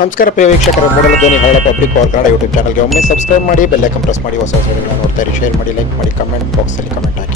ನಮಸ್ಕಾರ ಪ್ರಿಯ ವೀಕ್ಷಕರ, ಮೂಡಲ ಧ್ವನಿ ಹಳ್ಳ ಪಬ್ಲಿಕ್ ಪವರ್ ಕನ್ನಡ ಯೂಟ್ಯೂಬ್ ಚಾನಲ್ಗೆ ಒಮ್ಮೆ ಸಬ್ಸ್ಕ್ರೈಬ್ ಮಾಡಿ, ಬೆಲ್ ಐಕಾನ್ ಪ್ರೆಸ್ ಮಾಡಿ, ಹೊಸ ವಿಡಿಯೋಗಳನ್ನು ನೋಡ್ತಾ ಇರಿ. ಶೇರ್ ಮಾಡಿ, ಲೈಕ್ ಮಾಡಿ, ಕಮೆಂಟ್ ಬಾಕ್ಸಲ್ಲಿ ಕಮೆಂಟ್ ಹಾಕಿ.